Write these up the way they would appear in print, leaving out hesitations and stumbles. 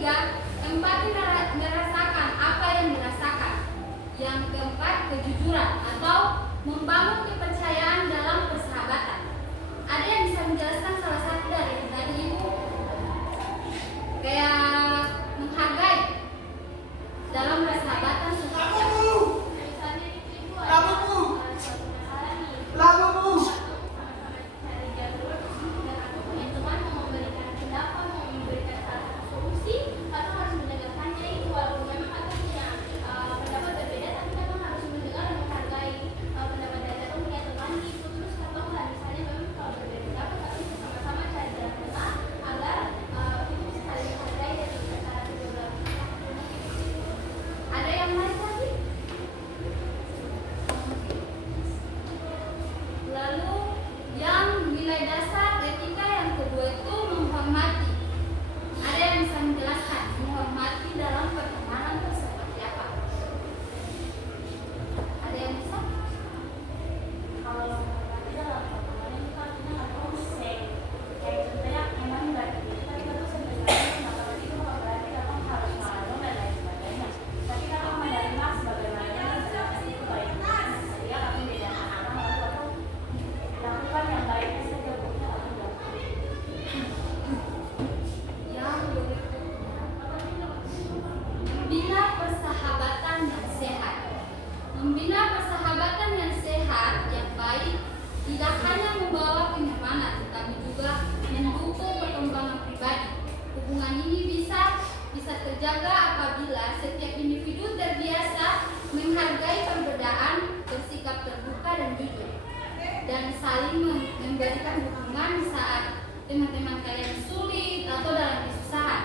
ketiga, empati merasakan apa yang dirasakan. Yang keempat, kejujuran atau membangun kepercayaan dalam persahabatan. Ada yang bisa menjelaskan salah satu dari tadi Ibu? Kayak menghargai dalam persahabatan seperti apa? Membina persahabatan yang sehat, yang baik, tidak hanya membawa kenyamanan, tetapi juga mendukung perkembangan pribadi. Hubungan ini bisa terjaga apabila setiap individu terbiasa menghargai perbedaan, bersikap terbuka dan jujur, dan saling memberikan dukungan saat teman-teman kalian sulit atau dalam kesusahan.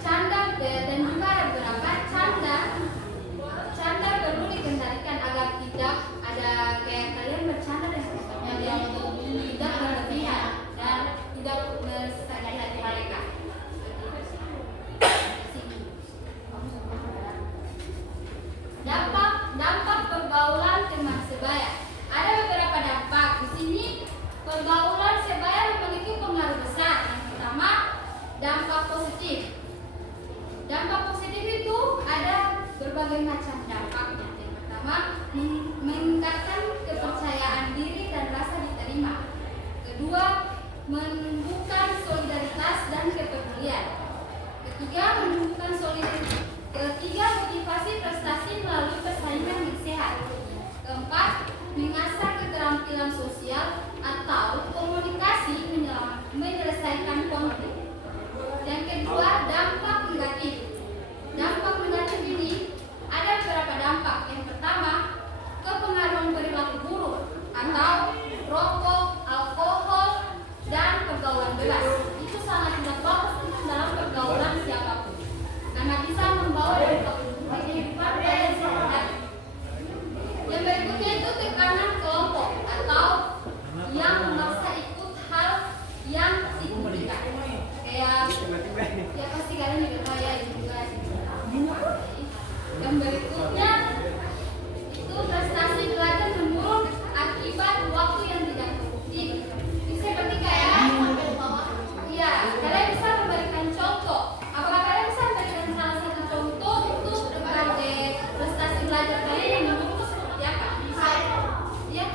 Canda dan juga beberapa canda perlu dikendalikan agar tidak ada kayak kalian bercanda dan sebagainya yang tidak berlebihan dan tidak menyakiti hati mereka. Dampak pergaulan teman sebaya. Ada beberapa dampak di sini. Pergaulan sebaya memiliki pengaruh besar. Yang pertama, dampak positif. Dampak positif itu ada berbagai macam dampaknya. Yang pertama, meningkatkan kepercayaan diri dan rasa diterima. Kedua, menumbuhkan solidaritas dan kepedulian. Ketiga, motivasi prestasi melalui persaingan yang sehat. Keempat, mengasah keterampilan sosial atau komunikasi menyelesaikan konflik. Yang kedua, dampak negatif. Dampak negatif ini ada beberapa dampak. Yang pertama, kepengaruhan perilaku buruk atau rokok, alkohol, dan pergaulan bebas. Itu sangat tidak bagus dalam pergaulan siapapun, karena bisa membawa kehidupan yang sehat. Yang berikutnya itu tekanan kelompok atau yang memaksa ikut hal yang signifikan. Kayak ya pasti kalian juga tahu ya juga. Yang berikutnya itu prestasi belajar menurun akibat waktu yang tidak produktif. Ini seperti kayak ya kalian bisa memberikan contoh. Apakah kalian bisa memberikan salah satu contoh untuk prestasi belajar kalian yang menurun itu seperti apa? Ya.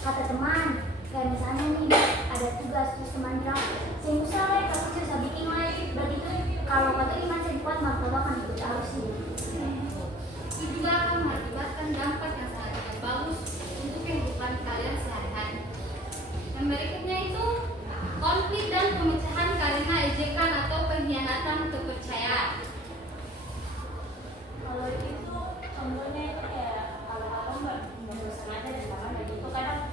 Kata teman, kayak misalnya nih ada tugas terus teman bilang saya usah lah, tapi saya bisa bikin lah. Berarti itu kalau kata iman saya buat maka akan ikut harus sih. Itu juga akan mengakibatkan dampak yang sangat bagus untuk kehidupan kalian sehari-hari. Yang berikutnya itu konflik dan pemecahan karena ejekan atau pengkhianatan kepercayaan. Kalau itu contohnya itu kayak kalau nggak sengaja dan sama gitu kadang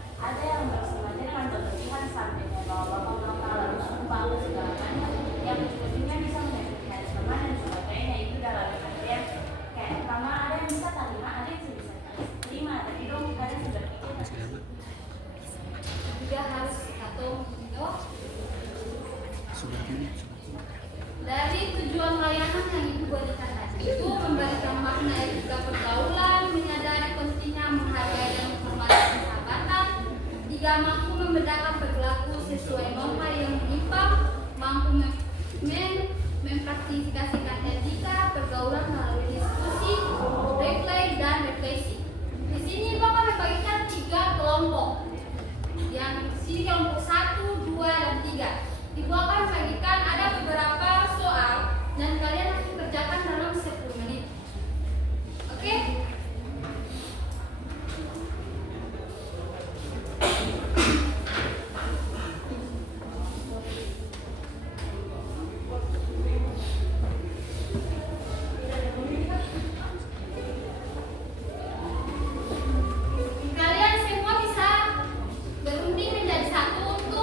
Dari tujuan layanan yang Ibu berikan tadi itu memberikan makna etika pergaulan, menyadari pentingnya menghargai dan menghormati persahabatan, 3 mampu membedakan perilaku sesuai norma yang menyimpang, mampu mempraktikasikan etika pergaulan melalui diskusi, replay, dan refleksi. Di sini Bapak membagikan 3 kelompok. Yang sini kelompok 1, 2, dan 3. Ibu akan membagikan ada beberapa soal dan kalian harus kerjakan dalam 10 menit. Oke? Kalian semua bisa berunding menjadi satu untuk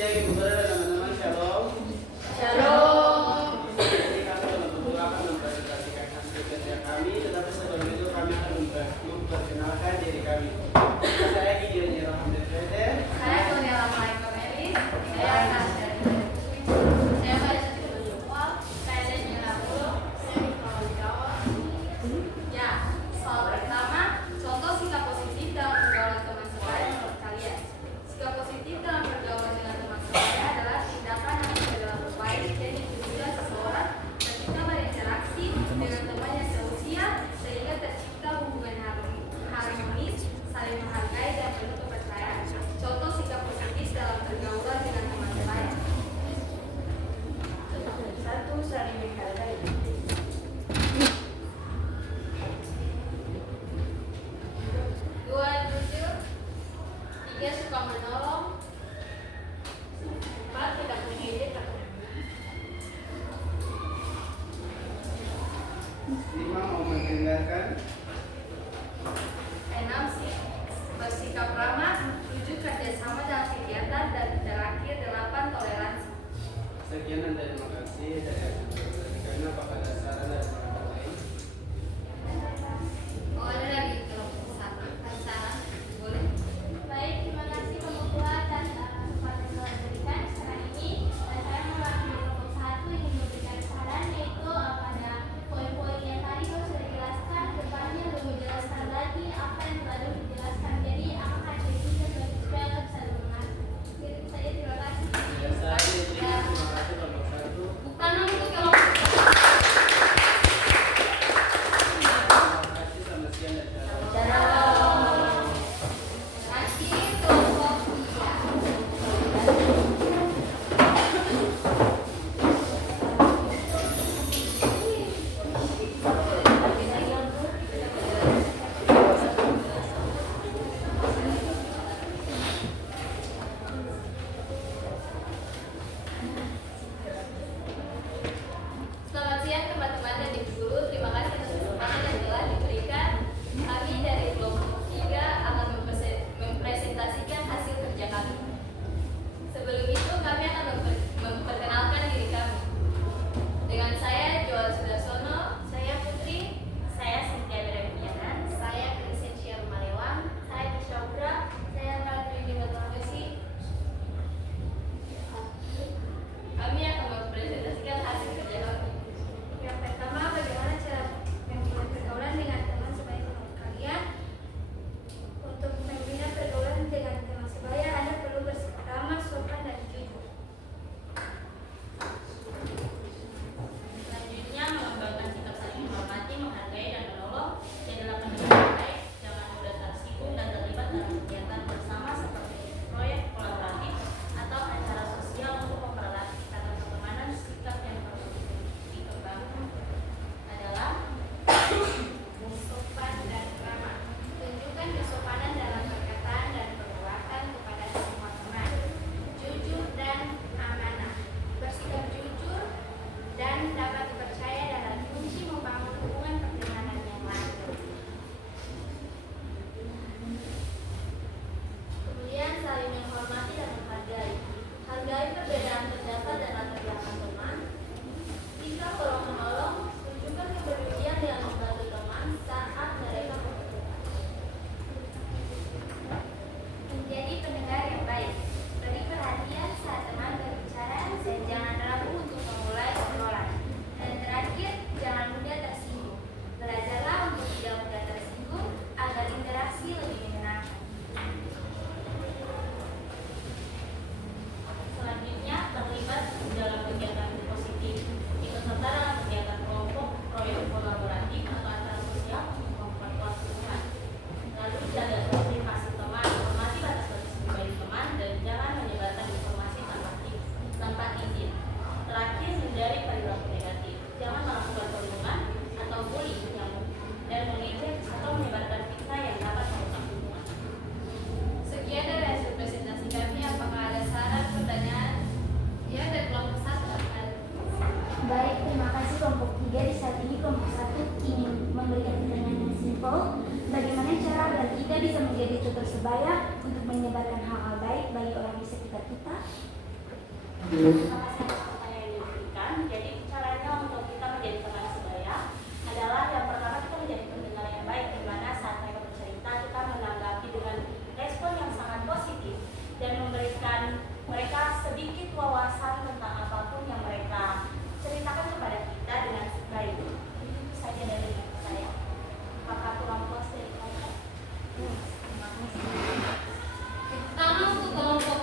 Siang Ibu Guru dan teman-teman, Shalom. Shalom. Jadi kami dalam berdua akan mempresentasikan hasil kerja kami, tetapi sebelum itu kami akan memperkenalkan diri kami. Saya Gideon Yerahman Feder. Saya Kurniala Malaika Melis. Saya Tasya. Saya Maria Berjumpa. Saya Daniela Ulo. Saya Nicola Jawa. Ya, soal pertama, contoh sikap positif dalam pergaulan teman sebaya menurut kalian. Sikap positif dalam pergaulan dengan teman sebaya adalah tindakan yang berlaku baik dan ditunjukkan seseorang ketika berinteraksi dengan temannya seusia sehingga tercipta hubungan harmonis, saling menghargai dan penuh kepercayaan. Contoh sikap positif dalam pergaulan dengan teman sebaya. 1. Saling menghargai. 2. Jujur. 3. Suka menolong. 4. Tidak punya ide tak punya. 5. Mau mendengarkan. 6. Bersikap ramah. 7. Kerjasama dalam kegiatan. Dan terakhir 8. Toleransi. Sekian dan terima kasih dari karena apakah ada saran dari teman-teman lain? Oh, ada lagi kelompok satu. Ada saran? Boleh? Baik, terima kasih kelompok 2 atas kesempatan yang telah diberikan. Sekarang ini saya mewakili kelompok 1 ingin memberikan saran yaitu pada poin-poin yang tadi sudah dijelaskan, depannya lebih jelaskan lagi apa yang telah dijelaskan. Jadi apakah ada juga supaya bisa mengerti. Jadi saya terima kasih. Biasa aja, terima kasih kelompok 1. Bukan untuk kelompok. Terima kasih sama siang dan shalom. Terakhir kelompok 3. Selamat siang teman-teman dan ibu guru. Terima kasih atas kesempatan yang telah diberikan. Kami dari kelompok 3 akan mempresentasikan hasil kerja kami. Sebelum itu kami akan memperkenalkan diri kami. Dengan saya Joel Sudarsono, saya Putri, saya Cynthia Beremianan, saya Crescentia Malewang, saya Kishaura, saya Katrini Batlamesi. Kami akan mempresentasikan hasil kerja kami. Yang pertama, bagaimana cara membuat pergaulan dengan teman sebaya menurut kalian? Untuk membina pergaulan dengan teman sebaya, Anda perlu bersikap ramah, sopan, dan jujur. Selanjutnya, mengembangkan sikap saling menghormati, menghargai, dan menolong. Jadilah pendengar yang baik, jangan mudah tersinggung dan terlibat dalam kegiatan bersama seperti proyek kolaboratif atau acara sosial untuk mempererat ikatan pertemanan. Sikap yang perlu dikembangkan adalah sopan dan ramah. Tunjukkan kesopanan dalam perkataan dan perbuatan kepada semua teman. Jujur dan amanah. Bersikap jujur dan dapat dipercaya adalah kunci membangun hubungan pertemanan yang lanjut. Kemudian saling menghormati dan menghargai. Hargai perbedaan pendapat dan latar belakang teman. Jika perlu menolong, tunjukkan kepedulian dengan membantu teman saat mereka membutuhkan. Menjadi pendengar yang baik. Beri perhatian saat teman berbicara dan jangan ragu untuk memulai obrolan. Dan terakhir, jangan mudah tersinggung. Belajarlah untuk tidak mudah tersinggung agar interaksi lebih menyenangkan. Selanjutnya, terlibat dalam kegiatan positif. Ikut serta dalam kegiatan kelompok, proyek kolaboratif, atau acara sosial untuk memperkuat hubungan. Lalu, jaga privasi teman, hormati batas-batas pribadi teman, dan jangan menyebarkan informasi tanpa izin. Terakhir, hindari perilaku negatif. Jangan melakukan perundungan atau bullying dan mengejek atau menyebarkan fitnah yang dapat merusak hubungan. Sekian dari hasil presentasi kami. Apakah ada saran, pertanyaan? Ya, dari kelompok 1 ada. Baik, terima kasih kelompok 3. Di saat ini kelompok 1 ingin memberikan pertanyaan yang simpel. Bagaimana cara agar kita bisa menjadi tutor sebaya untuk menyebarkan hal-hal baik bagi orang di sekitar kita? Terima kasih atas pertanyaan yang diberikan. Jadi caranya untuk kita menjadi teman sebaya adalah yang pertama kita menjadi pendengar yang baik, di mana saat mereka bercerita kita menanggapi dengan respon yang sangat positif dan memberikan mereka sedikit wawasan tentang apapun yang mereka ceritakan kepada kita dengan baik. Itu saja dari saya. Apakah kurang puas dari saya? Pertama untuk kelompok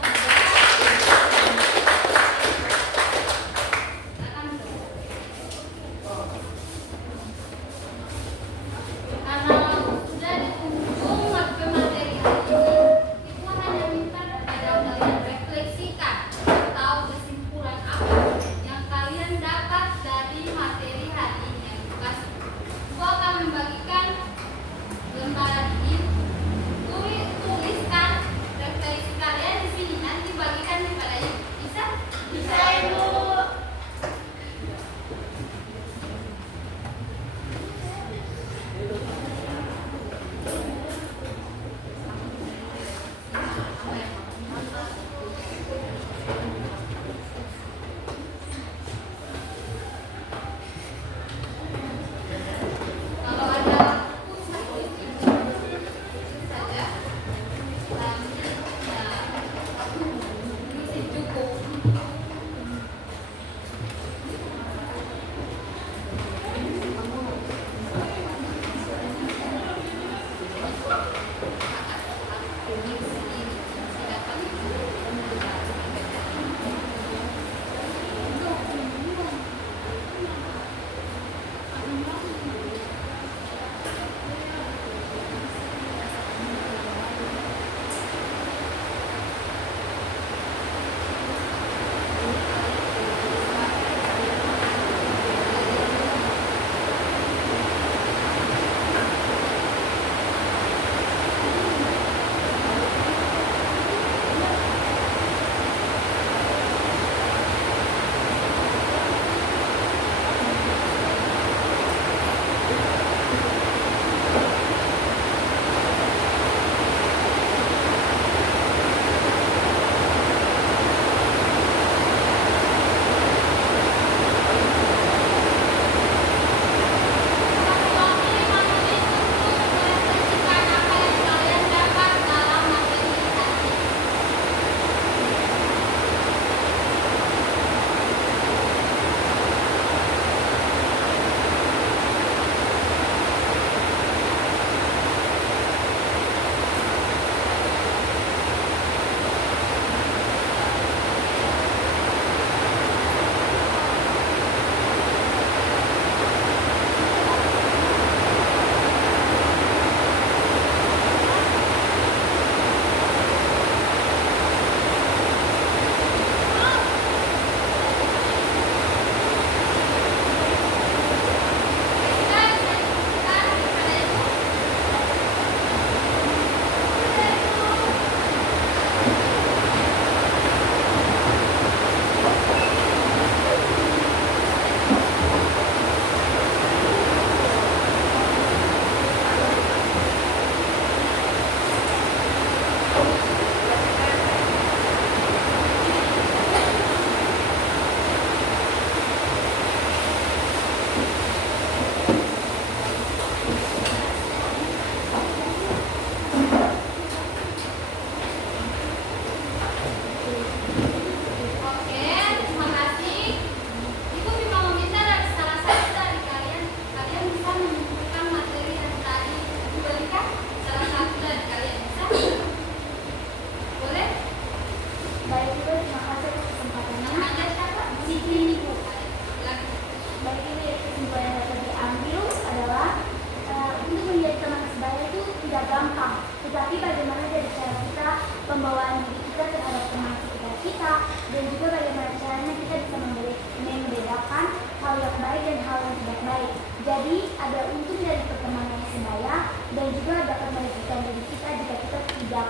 pembawaan diri kita terhadap teman sekitar kita, dan juga bagaimana caranya kita bisa membedakan hal yang baik dan hal yang tidak baik. Jadi ada untung dari pertemanan sebaya, dan juga dapat merugikan diri kita jika kita tidak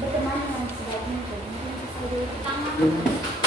berteman dengan sebaik mungkin. Mungkin itu saja.